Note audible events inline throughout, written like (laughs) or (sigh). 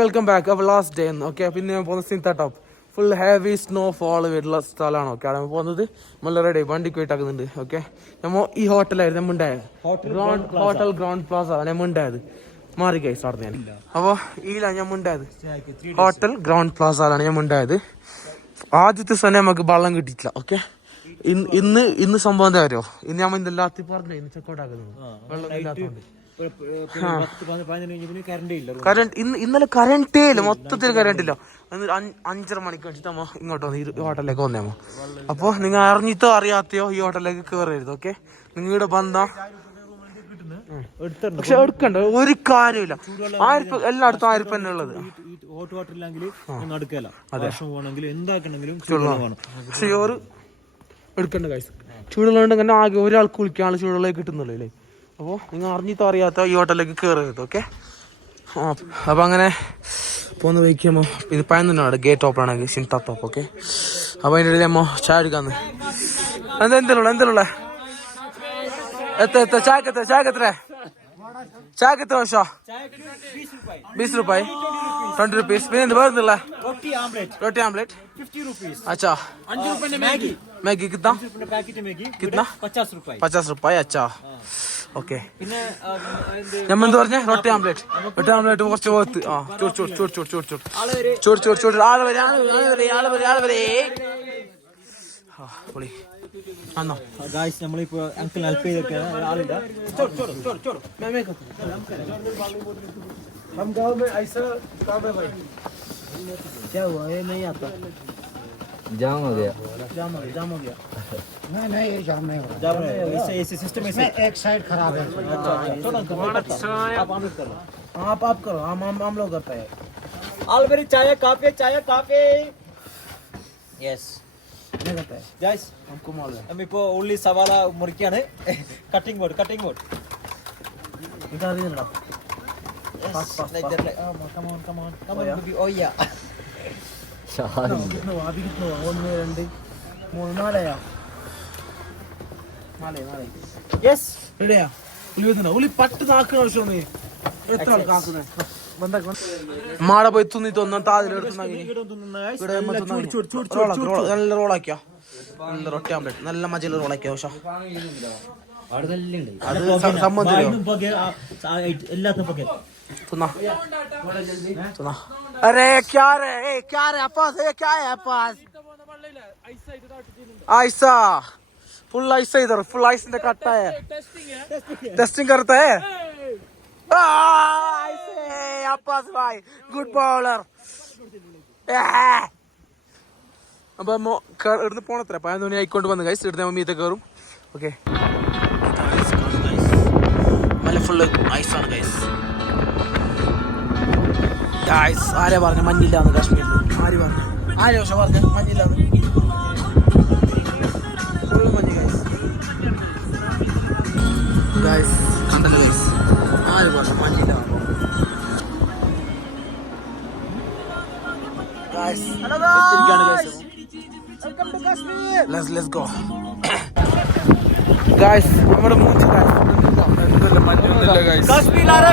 Welcome back അപ്പോൾ last day okay പിന്നെ ഞാൻ പോകുന്നത് Sinthan Top full heavy snowfall വരുന്ന സ്ഥലമാണ് ഓക്കെ അവിടെ പോകുന്നത് നമ്മൾ റെഡി വണ്ടി പോയിട്ടാക്കുന്നുണ്ട് ഓക്കെ നമ്മൾ ഈ ഹോട്ടലായിരുന്നു നമ്മ ഉണ്ടായത്. ഹോട്ടൽ ഗ്രൗണ്ട് പ്ലാസ ആണ് ഉണ്ടായത്. മാറി കൈസ് അവിടെ ഞാൻ. അപ്പോൾ ഈല ഞാൻ ഉണ്ടായത്. ഹോട്ടൽ ഗ്രൗണ്ട് പ്ലാസയിലാണ് ഞാൻ ഉണ്ടായത്. ആദ്യത്തെ തന്നെ നമുക്ക് വെള്ളം കിട്ടിയിട്ടില്ല ഓക്കെ ഇന്ന് ഇന്ന് സംഭവം എന്താ പറയുമോ ഇന്ന് നമ്മൾ ഇന്നല്ലാത്തി പറഞ്ഞു ഇന്ന് ചെക്കൗട്ടാക്കുന്നത് വെള്ളം ഇല്ലാത്തതുകൊണ്ട് കറണ്ട് ഇന്ന് ഇന്നലെ കറണ്ടേ ഇല്ല മൊത്തത്തിൽ കറണ്ട് ഇല്ല. അഞ്ചര മണിക്ക് വെച്ചിട്ട് അമ്മ ഇങ്ങോട്ട് വന്ന് ഈ ഹോട്ടലിലേക്ക് വന്നേമ്മ അപ്പോൾ നിങ്ങൾ അറിഞ്ഞിട്ടോ അറിയാത്തയോ ഈ ഹോട്ടലിലേക്ക് കയറരുത് ഓക്കെ നിങ്ങളുടെ ബന്ധം പക്ഷെ എടുക്കണ്ട ഒരു കാര്യമില്ല ആയിരപ്പ് എല്ലായിടത്തും ആയിരപ്പ് തന്നെ ഉള്ളത്? ഹോട്ട് വാട്ടർ ഇല്ലെങ്കിൽ നടക്കല. ഭക്ഷണം പോകണമെങ്കിലും എന്താക്കണമെങ്കിലും ചൂടുവെള്ളം. വേണം. പക്ഷെ ഒരു എടുക്കണ്ട കാശ് ചൂടുള്ളത് തന്നെ ആകെ ഒരാൾക്ക് കുളിക്കാനുള്ള ചൂടുള്ളത് കിട്ടുന്നുള്ളൂ അല്ലേ? അപ്പോൾ നിങ്ങൾ അറിഞ്ഞിട്ടോ അറിയാത്ത ഈ ഹോട്ടലിലേക്ക് കയറരുത് ഓക്കെ അപ്പോൾ അങ്ങനെ പോകുന്ന വയ്ക്കുമ്പോൾ ഇത് പതിനൊന്ന് അവിടെ ഗേറ്റ് ഓപ്പൺ ആണെങ്കിൽ സിൻ തത്തോപ്പ് ഓക്കെ അപ്പോൾ അതിന്റെ ഇടയിലമ്മോ ചായ എടുക്കാന്ന് എന്താ എന്തെല്ലാം എന്തെല്ലാം എത്ര എത്ര ചായക്ക് എത്ര ചായക്ക് എത്ര? ചായക്ക് എത്ര വർഷോ? ബീസ് റുപ്പായി. ട്വന്റി റുപ്പീസ് പിന്നെ എന്ത് വേറെ റൊട്ടി ആംപ്ലേറ്റ് അച്ഛാ മാഗി. മാഗി കിട്ടാ കിട്ടാ പച്ചാസ് റുപ്പായി. പച്ചാസ് റുപ്പായി അച്ഛാ ഓക്കെ പിന്നെ ആ, എന്ത് നമ്മൾ എന്ത് പറഞ്ഞ റൊട്ടി ആംപ്ലേറ്റ് റൊട്ടി ആംപ്ലേറ്റ് കുറച്ച് പോത്ത് ആ ചൂട് ചൂട് ചൂട് ചൂട് ചൂട് ചൂട് ആള് ഒരു ചൂട് ചൂട് ചൂട് ആള് വരെ ആള് വരെ ആള് വരെ ആള് വരെ ആള് വരെ ആ പൊളി ആന്നോ ഗായ്സ് നമ്മളിപ്പോ അങ്കിൾ ഹെൽപ്പ് ചെയ്തൊക്കെയാണ് ആളില്ല हम गांव में ऐसा काम है भाई क्या हुआ ये नहीं आता जाम हो गया। जाम हो गया। जाम हो गया। नहीं नहीं ये जाम नहीं हो रहा जाम नहीं इससे इसी सिस्टम इसमें एक साइड खराब है। अच्छा, अच्छा। हाँ, अच्छा आप आप करो। आप आप करो। हम हम हम लोग करते हैं। ऑल मेरी चाय काफ़ी चाय काफ़ी। यस गाइस हमको मालूम हम इपो ओनली सवाला मुर्गियाँ (laughs) है कटिंग बोर्ड कटिंग बोर्ड इधर इधर पास पास इधर like come on come on come on baby oh yeah ഒന്ന് രണ്ട് മൂന്ന് നാലയാ? നാലേ നാലേ. യെസ് റെഡിയാ? പട്ട് ആവശ്യം എത്ര മാട പോയി തുന്നി തോന്നാൻ താതിലെടുത്തുന്ന നല്ല റോളാക്കിയോ? നല്ല റൊട്ടി ആംപ്ലേറ്റ് നല്ല മജയിൽ റോളാക്കിയോ പക്ഷെ അത് സ- സമ്മതിയോ എല്ലാത്തും പകൽ सुना सुना अरे क्या रे ए, क्या रे अपास ये क्या है अपास ऐसा फुल ऐसा इधर फुल आइस ने काटता है टेस्टिंग करता है आ, ऐसे अपास भाई गुड बॉलर അപ്പൊ അമ്മ ഇവിടുന്ന് പോണത്ര പതിനൊന്ന് മണി ആയിക്കൊണ്ട് വന്ന് ഗൈസ് ഇവിടുന്ന് മീത്ത കയറും ഓക്കെ മല ഫുള്ള് ഐസാണ് ഗൈസ് ഗായ്സ് ആരാ പറഞ്ഞു? മഞ്ഞില്ലാന്ന് കാശ്മീരിൽ ആര് പറഞ്ഞു? ആര് പക്ഷെ പറഞ്ഞു? മഞ്ഞില്ലാന്ന്. ഫുള്ള് മഞ്ഞ് ഗായ്സ് ഗായ്സ് കണ്ടല്ലോ ഗായ്സ് ആര് പറഞ്ഞു? ഗായ്സ് ലെറ്റ്സ് ഗോ ഗായ്സ് നമ്മുടെ മൂഞ്ച് ഗായ്സ് കാശ്മീർ ആ रहा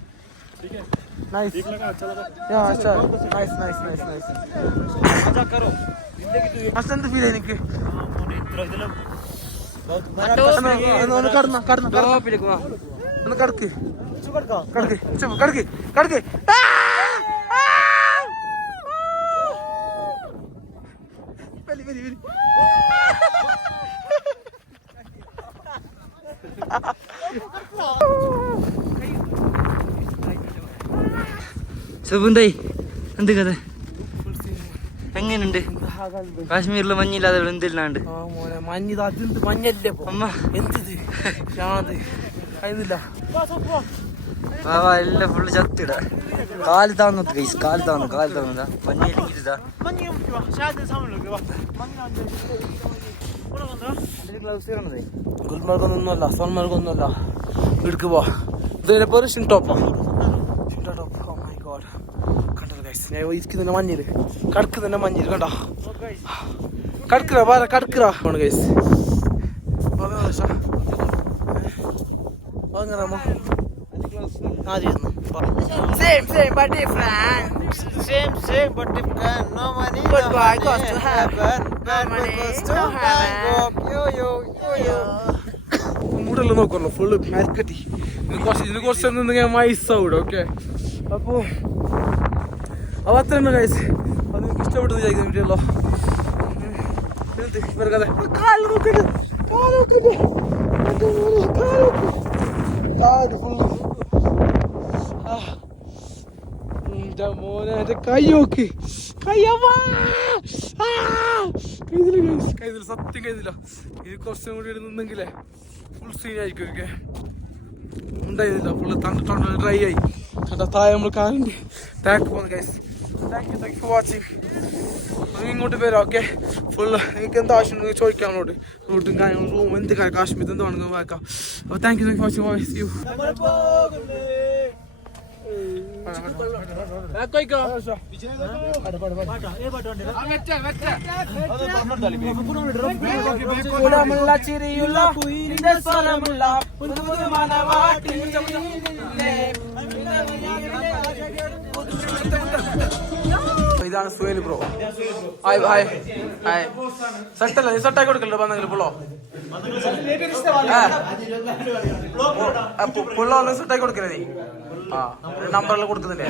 ठीक है नाइस ठीक लगा अच्छा लगा या अच्छा नाइस नाइस नाइस नाइस मजा करो जिंदगी तो ये മസ്ത് എന്ത് ഫീൽ എനിക്ക് मोने इतना दिलम बहुत बड़ा ഒന്ന് ഒന്ന് കടന്ന കടന്ന ഒന്ന് കടക്ക് शुगर का കടക്ക് ചുമ്മാ കടക്ക് കടക്ക് ആ! ആ! വലി വലി വലി സുബുന്തായി എന്ത് കഥ? എങ്ങനുണ്ട്? കാശ്മീരിൽ മഞ്ഞില്ലാതെ ഇവിടെ എന്തില്ലാണ്ട്? എല്ലാം ഫുള്ള് ചത്തിട. കാൽ താന്നു ഗൈസ് കാൽ താന്നു കാൽ താന്നതാ മഞ്ഞിലിരിക്കുന്നതാ ഗുൽമർഗൊന്നുമല്ല സോൺമർഗൊന്നുമല്ല ഇടുക്ക് പോ ഇതിന്റെ പേര് ഷിൻടോപ്പാ ഷിൻടോപ്പ് ഓ മൈ ഗോഡ് കണ്ടത് ഗൈസ് ഞാൻ ഇരിക്കുന്നതിന്റെ മഞ്ഞിൽ കടക്കുന്നതിന്റെ മഞ്ഞിൽ കണ്ട കടക്കറ വേറെ കടക്കറ ആണ് guys same same but different Same, same, but different. No money, Good no boy money. goes to heaven. Bad boy money goes to to heaven. heaven. Yo, yo, yo, yo. മൂടെല്ലാം നോക്കണല്ലോ ഫുള്ള് മരക്കട്ടി ഇത് കുറച്ച് ഇത് കുറച്ച് നിന്ന് മൈസൗഡ് okay അപ്പോ അപ്പൊ അത്ര തന്നെ കഴിച്ച് അത് നിങ്ങൾക്ക് ഇഷ്ടപ്പെട്ടു എന്റെ മോനെ, കൈ സത്യം കൈതില്ല ഇത് കുറച്ചും കൂടി നിന്നെങ്കിലേ ഫുൾ സീൻ ആയിരിക്കും ഒക്കെ ഉണ്ടായിരുന്നില്ല. ഫുള്ള് തണ്ടിട്ടുണ്ട് ഡ്രൈ ആയി. കണ്ട താഴെ നമ്മൾ കാലിന്റെ ബാക്ക് പോകുന്നു guys thank you thank you for watching ഇങ്ങോട്ട് വരാം ഓക്കെ ഫുള്ള് നിങ്ങൾക്ക് എന്താ ആവശ്യം ചോദിക്കാം നമ്മളോട് റൂട്ടും കാര്യങ്ങളും റൂം എന്ത് കാര്യം കാശ്മീർ എന്ത് വേണമെങ്കിലും വാക്കാം അപ്പോൾ thank you thank you watching watch you ഇതാണ് Suhail bro hi hi hi സെറ്റല്ല നീ സെറ്റാക്കി കൊടുക്കല്ലോ വന്നെങ്കിൽ പുള്ളോ പുള്ളോ സെറ്റാക്കി കൊടുക്കല്ലേ നീ? നമ്പറെല്ലാം കൊടുക്കുന്നില്ലേ.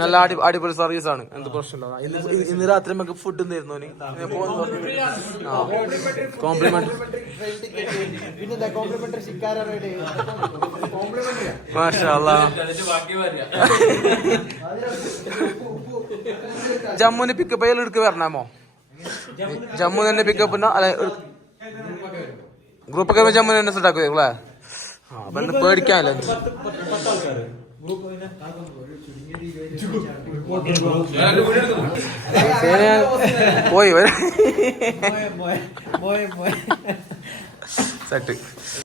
നല്ല അടി അടിപൊളി സർവീസ് ആണ്. എന്ത് പ്രശ്നമില്ല. ഇന്ന് രാത്രി നമുക്ക് ഫുഡ് തരുന്നു കോംപ്ലിമെന്റ് ജമ്മുവിന് പിക്കപ്പ് അയാൾ എടുക്ക് വരണമോ? ജമ്മു തന്നെ പിക്കപ്പ് അല്ലെ ഗ്രൂപ്പൊക്കെ വെച്ചാൽ മുന്നേ സെറ്റ് ആക്കുക അല്ലേ ആ പെണ്ണ് പേടിക്കാനല്ലേ പോയി. സെറ്റ്